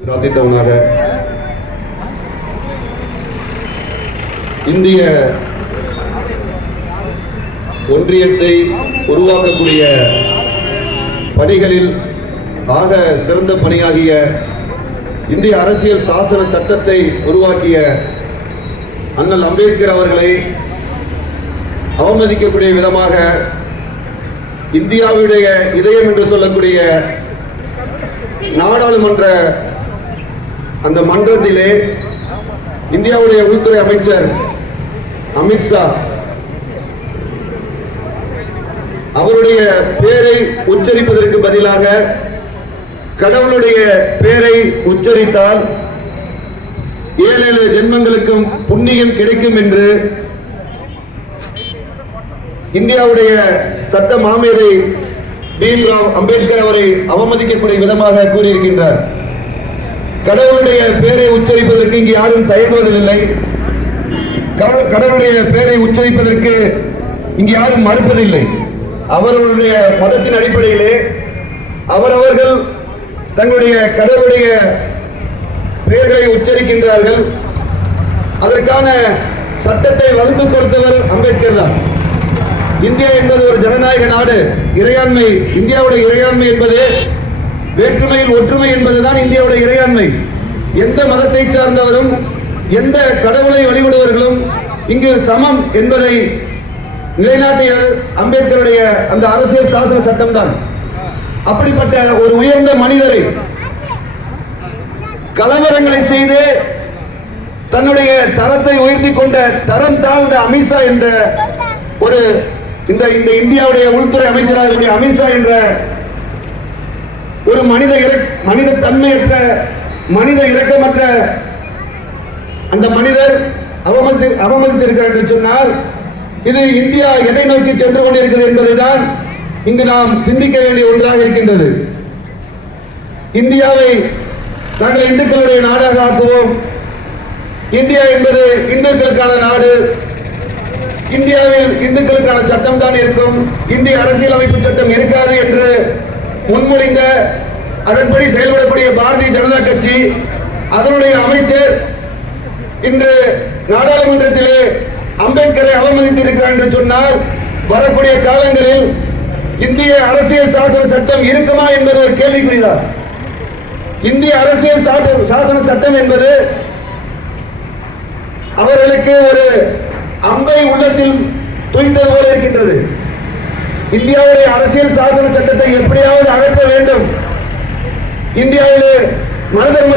ராத்திட்டவனாக இந்திய ஒன்றியத்தை உருவாக்கக்கூடிய பணிகளில் ஆக சிறந்த பணியாகிய இந்திய அரசியல் சாசன சட்டத்தை உருவாக்கிய அண்ணல் அம்பேத்கர் அவர்களை அவமதிக்கக்கூடிய விதமாக இந்தியாவுடைய இதயம் என்று சொல்லக்கூடிய நாடாளுமன்ற அந்த மன்றத்திலே இந்தியாவுடைய உள்துறை அமைச்சர் அமித்ஷா அவருடைய பெயரை உச்சரிப்பதற்கு பதிலாக கடவுளுடைய பெயரை உச்சரித்தால் ஏழு ஏழு ஜென்மங்களுக்கும் புண்ணியம் கிடைக்கும் என்று இந்தியாவுடைய சட்ட மாமேதை பீம்ராவ் அம்பேத்கர் அவரை அவமதிக்கக்கூடிய விதமாக கூறியிருக்கின்றார். கடவுளுடைய பெயரை உச்சரிப்பதற்கு இங்கு யாரும் தயங்குவதில்லை. கடவுள்- கடவுளுடைய பெயரை உச்சரிப்பதற்கு இங்கு யாரும் மறுப்பதில்லை. அவர்களுடைய மதத்தின் அடிப்படையிலே அவரவர்கள் தங்களுடைய கடவுளுடைய பெயர்களை உச்சரிக்கின்றார்கள். அதற்கான சட்டத்தை வகுத்து கொடுத்தவர் அம்பேத்கர் தான். இந்தியா என்பது ஒரு ஜனநாயக நாடு. இறையாண்மை இந்தியாவுடைய இறையாண்மை என்பது வேற்றுமையில் ஒற்றுமை என்பதுதான் இந்தியாவுடைய இறையாண்மை. எந்த மதத்தை சார்ந்தவரும் எந்த கடவுளை வழிபடுவர்களும் இங்கு சமம் என்பதை நிலைநாட்டிய அம்பேத்கருடைய அந்த அரசியல் சாசன சட்டம் தான் அப்படிப்பட்ட ஒரு உயர்ந்த மனிதரை கலவரங்களை செய்து தன்னுடைய தரத்தை உயர்த்தி கொண்ட தரம் தாழ்ந்த அமித்ஷா என்ற ஒரு இந்த இந்த இந்தியாவுடைய உள்துறை அமைச்சராக அமித்ஷா என்ற ஒரு மனித மனித தன்மையற்ற மனித இறக்கமற்ற அந்த மனிதர் அவமதி அவமதித்திருக்கிறார் என்று சொன்னால் இது இந்தியா எதை நோக்கி சென்று கொண்டிருக்கிறது என்பதைதான் இங்கு நாம் சிந்திக்க வேண்டிய ஒன்றாக இருக்கின்றது. இந்தியாவை நாங்கள் இந்துக்களுடைய நாடாக ஆக்குவோம். இந்தியா என்பது இந்துக்களுக்கான நாடு. இந்தியாவில் இந்துக்களுக்கான சட்டம் தான் இருக்கும். இந்திய அரசியலமைப்பு சட்டம் இருக்காது என்று முன்மொழிந்த அதன்படி செயல்படக்கூடிய பாரதிய ஜனதா கட்சி அதனுடைய அமைச்சர் இன்று நாடாளுமன்றத்திலே அம்பேத்கரை அவமதித்திருக்கிறார் என்று சொன்னால் வரக்கூடிய காலங்களில் இந்திய அரசியல் சாசன சட்டம் இருக்குமா என்பது ஒரு கேள்விக்குறிதான். இந்திய அரசியல் சாசன சட்டம் என்பது அவர்களுக்கு ஒரு அம்பை உள்ளத்தில் துய்த்தது போல இருக்கின்றது. இந்தியாவுடைய அரசியல் சாசன சட்டத்தை எப்படியாவது இந்தியாவிலே மனதர்ம